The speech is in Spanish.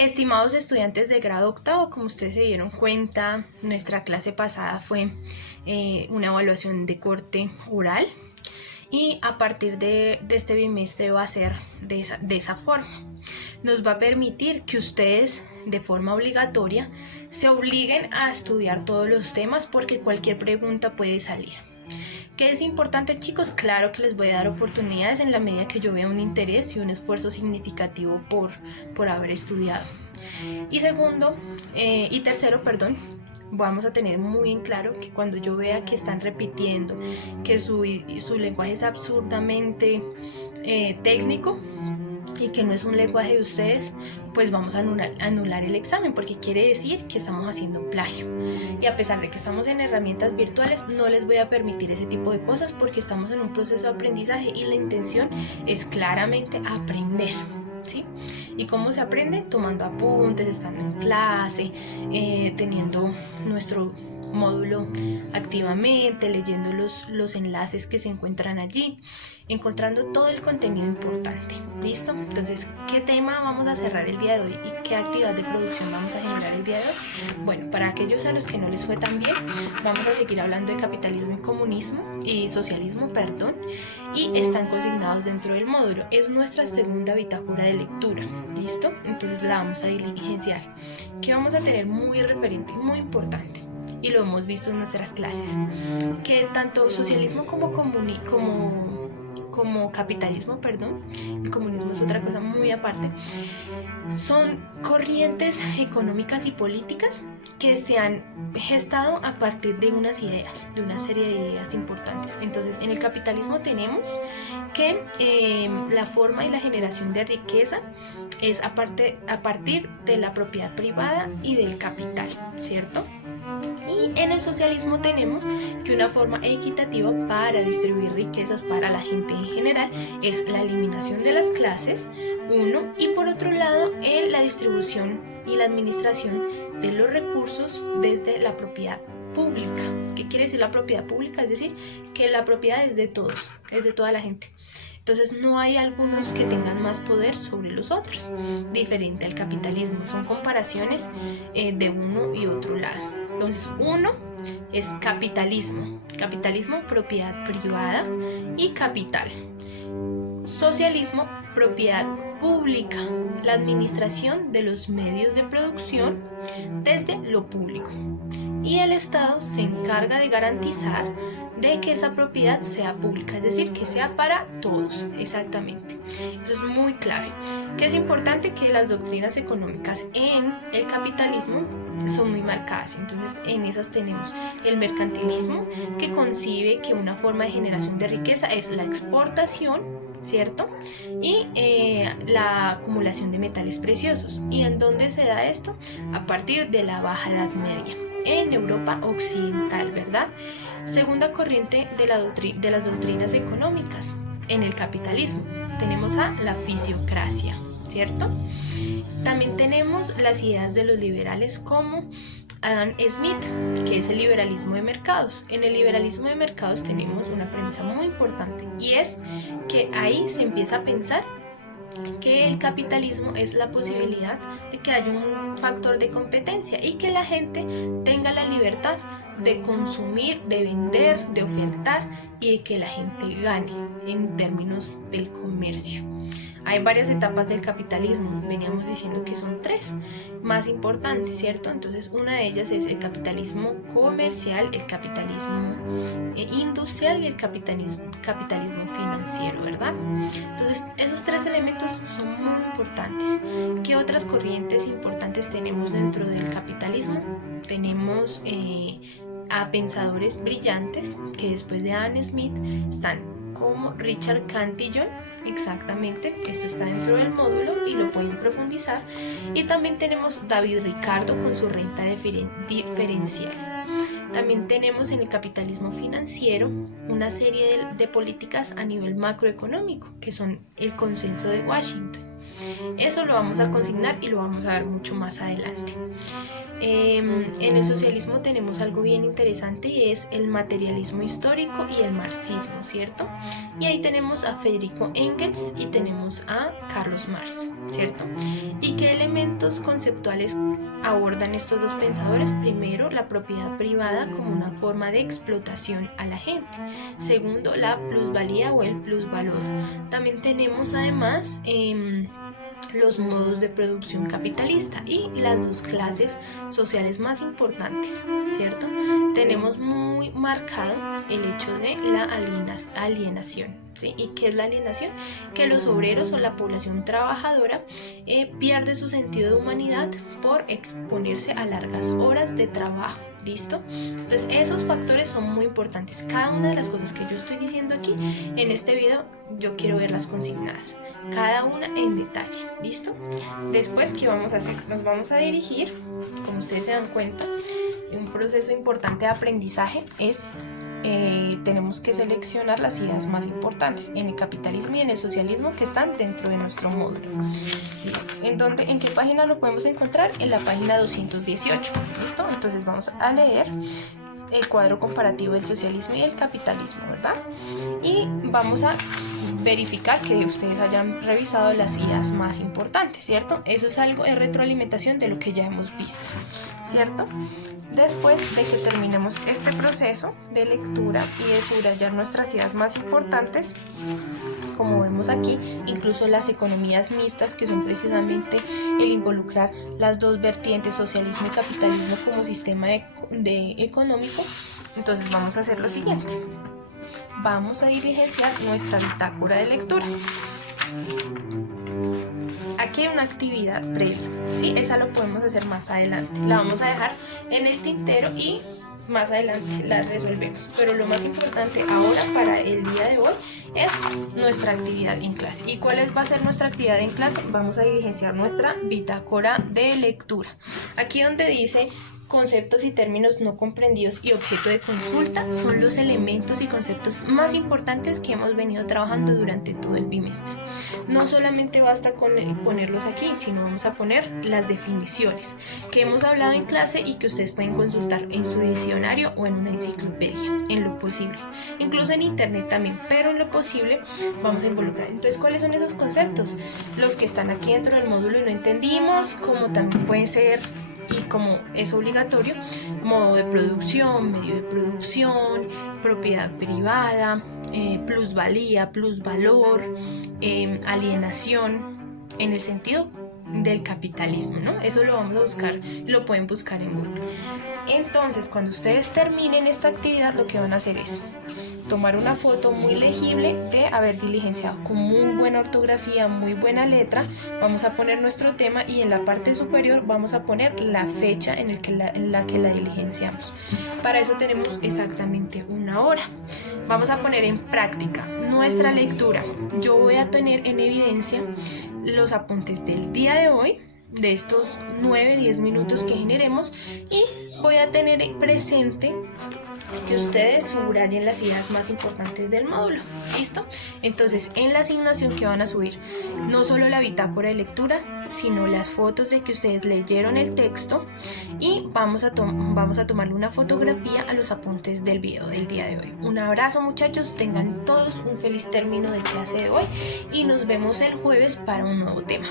Estimados estudiantes de grado octavo, como ustedes se dieron cuenta, nuestra clase pasada fue una evaluación de corte oral y a partir de este bimestre va a ser de esa forma. Nos va a permitir que ustedes de forma obligatoria se obliguen a estudiar todos los temas porque cualquier pregunta puede salir. ¿Qué es importante, chicos? Claro que les voy a dar oportunidades en la medida que yo vea un interés y un esfuerzo significativo por haber estudiado. Y tercero, vamos a tener muy en claro que cuando yo vea que están repitiendo, que su lenguaje es absurdamente técnico y que no es un lenguaje de ustedes, pues vamos a anular el examen, porque quiere decir que estamos haciendo plagio. Y a pesar de que estamos en herramientas virtuales, no les voy a permitir ese tipo de cosas porque estamos en un proceso de aprendizaje y la intención es claramente aprender, ¿sí? ¿Y cómo se aprende? Tomando apuntes, estando en clase, teniendo nuestro módulo activamente, leyendo los enlaces que se encuentran allí, encontrando todo el contenido importante. ¿Listo? Entonces, ¿qué tema vamos a cerrar el día de hoy y qué actividad de producción vamos a generar el día de hoy? Bueno, para aquellos a los que no les fue tan bien, vamos a seguir hablando de capitalismo y comunismo y socialismo, y están consignados dentro del módulo. Es nuestra segunda bitácora de lectura. ¿Listo? Entonces la vamos a diligenciar. ¿Qué vamos a tener muy referente, muy importante? Y lo hemos visto en nuestras clases, que tanto socialismo como capitalismo, el comunismo es otra cosa muy aparte, son corrientes económicas y políticas que se han gestado a partir de unas ideas, de una serie de ideas importantes. Entonces, en el capitalismo tenemos que la forma y la generación de riqueza es a partir de la propiedad privada y del capital, ¿cierto? Y en el socialismo tenemos que una forma equitativa para distribuir riquezas para la gente en general es la eliminación de las clases, uno, y por otro lado la distribución y la administración de los recursos desde la propiedad pública. ¿Qué quiere decir la propiedad pública? Es decir, que la propiedad es de todos, es de toda la gente. Entonces no hay algunos que tengan más poder sobre los otros, diferente al capitalismo. Son comparaciones de uno y otro lado. Entonces, uno es capitalismo, propiedad privada y capital. Socialismo, propiedad pública, la administración de los medios de producción desde lo público. Y el Estado se encarga de garantizar de que esa propiedad sea pública, es decir, que sea para todos, exactamente. Eso es muy clave. Que es importante que las doctrinas económicas en el capitalismo son muy marcadas. Entonces, en esas tenemos el mercantilismo, que concibe que una forma de generación de riqueza es la exportación, ¿cierto? Y la acumulación de metales preciosos. ¿Y en dónde se da esto? A partir de la Baja Edad Media, en Europa Occidental, ¿verdad? Segunda corriente de las doctrinas económicas en el capitalismo. Tenemos a la fisiocracia, ¿cierto? También tenemos las ideas de los liberales como Adam Smith, que es el liberalismo de mercados. En el liberalismo de mercados tenemos una premisa muy importante y es que ahí se empieza a pensar que el capitalismo es la posibilidad de que haya un factor de competencia y que la gente tenga la libertad de consumir, de vender, de ofertar y de que la gente gane en términos del comercio. Hay varias etapas del capitalismo, veníamos diciendo que son tres más importantes, ¿cierto? Entonces una de ellas es el capitalismo comercial, el capitalismo industrial y el capitalismo financiero, ¿verdad? Entonces esos tres elementos son muy importantes. ¿Qué otras corrientes importantes tenemos dentro del capitalismo? Tenemos a pensadores brillantes que después de Adam Smith están como Richard Cantillon. Exactamente, esto está dentro del módulo y lo pueden profundizar. Y también tenemos David Ricardo con su renta diferencial. También tenemos en el capitalismo financiero una serie de políticas a nivel macroeconómico, que son el consenso de Washington. Eso lo vamos a consignar y lo vamos a ver mucho más adelante. En el socialismo tenemos algo bien interesante y es el materialismo histórico y el marxismo, ¿cierto? Y ahí tenemos a Federico Engels y tenemos a Carlos Marx, ¿cierto? ¿Y qué elementos aspectos conceptuales abordan estos dos pensadores? Primero, la propiedad privada como una forma de explotación a la gente. Segundo, la plusvalía o el plusvalor. También tenemos además los modos de producción capitalista y las dos clases sociales más importantes, ¿cierto? Tenemos muy marcado el hecho de la alienación, ¿sí? ¿Y qué es la alienación? Que los obreros o la población trabajadora pierde su sentido de humanidad por exponerse a largas horas de trabajo. ¿Listo? Entonces esos factores son muy importantes. Cada una de las cosas que yo estoy diciendo aquí en este video, yo quiero verlas consignadas, cada una en detalle. ¿Listo? Después, ¿qué vamos a hacer? Nos vamos a dirigir, como ustedes se dan cuenta, un proceso importante de aprendizaje es tenemos que seleccionar las ideas más importantes en el capitalismo y en el socialismo que están dentro de nuestro módulo. Listo. ¿En qué página lo podemos encontrar? En la página 218. ¿Listo? Entonces vamos a leer el cuadro comparativo del socialismo y el capitalismo, ¿verdad? Y vamos a verificar que ustedes hayan revisado las ideas más importantes, ¿cierto? Eso es algo de retroalimentación de lo que ya hemos visto, ¿cierto? Después de que terminemos este proceso de lectura y de subrayar nuestras ideas más importantes, como vemos aquí, incluso las economías mixtas, que son precisamente el involucrar las dos vertientes, socialismo y capitalismo, como sistema económico, entonces vamos a hacer lo siguiente. Vamos a diligenciar nuestra bitácora de lectura. Aquí hay una actividad previa, ¿sí? Esa lo podemos hacer más adelante. La vamos a dejar en el tintero y más adelante la resolvemos. Pero lo más importante ahora para el día de hoy es nuestra actividad en clase. ¿Y cuál va a ser nuestra actividad en clase? Vamos a diligenciar nuestra bitácora de lectura. Aquí donde dice conceptos y términos no comprendidos y objeto de consulta son los elementos y conceptos más importantes que hemos venido trabajando durante todo el bimestre. No solamente basta con ponerlos aquí, sino vamos a poner las definiciones que hemos hablado en clase y que ustedes pueden consultar en su diccionario o en una enciclopedia, en lo posible. Incluso en internet también, pero en lo posible vamos a involucrar. Entonces, ¿cuáles son esos conceptos? Los que están aquí dentro del módulo y no entendimos, como también puede ser, y como es obligatorio, modo de producción, medio de producción, propiedad privada, plusvalía, plusvalor, alienación, en el sentido del capitalismo, ¿no? Eso lo vamos a buscar, lo pueden buscar en Google. Entonces, cuando ustedes terminen esta actividad, lo que van a hacer es tomar una foto muy legible de haber diligenciado con muy buena ortografía, muy buena letra. Vamos a poner nuestro tema y en la parte superior vamos a poner la fecha en la que la diligenciamos. Para eso tenemos exactamente una hora. Vamos a poner en práctica nuestra lectura. Yo voy a tener en evidencia los apuntes del día de hoy, de estos 9-10 minutos que generemos, y voy a tener presente que ustedes subrayen las ideas más importantes del módulo. ¿Listo? Entonces, en la asignación que van a subir, no solo la bitácora de lectura, sino las fotos de que ustedes leyeron el texto, y vamos a tomarle una fotografía a los apuntes del video del día de hoy. Un abrazo, muchachos, tengan todos un feliz término de clase de hoy y nos vemos el jueves para un nuevo tema.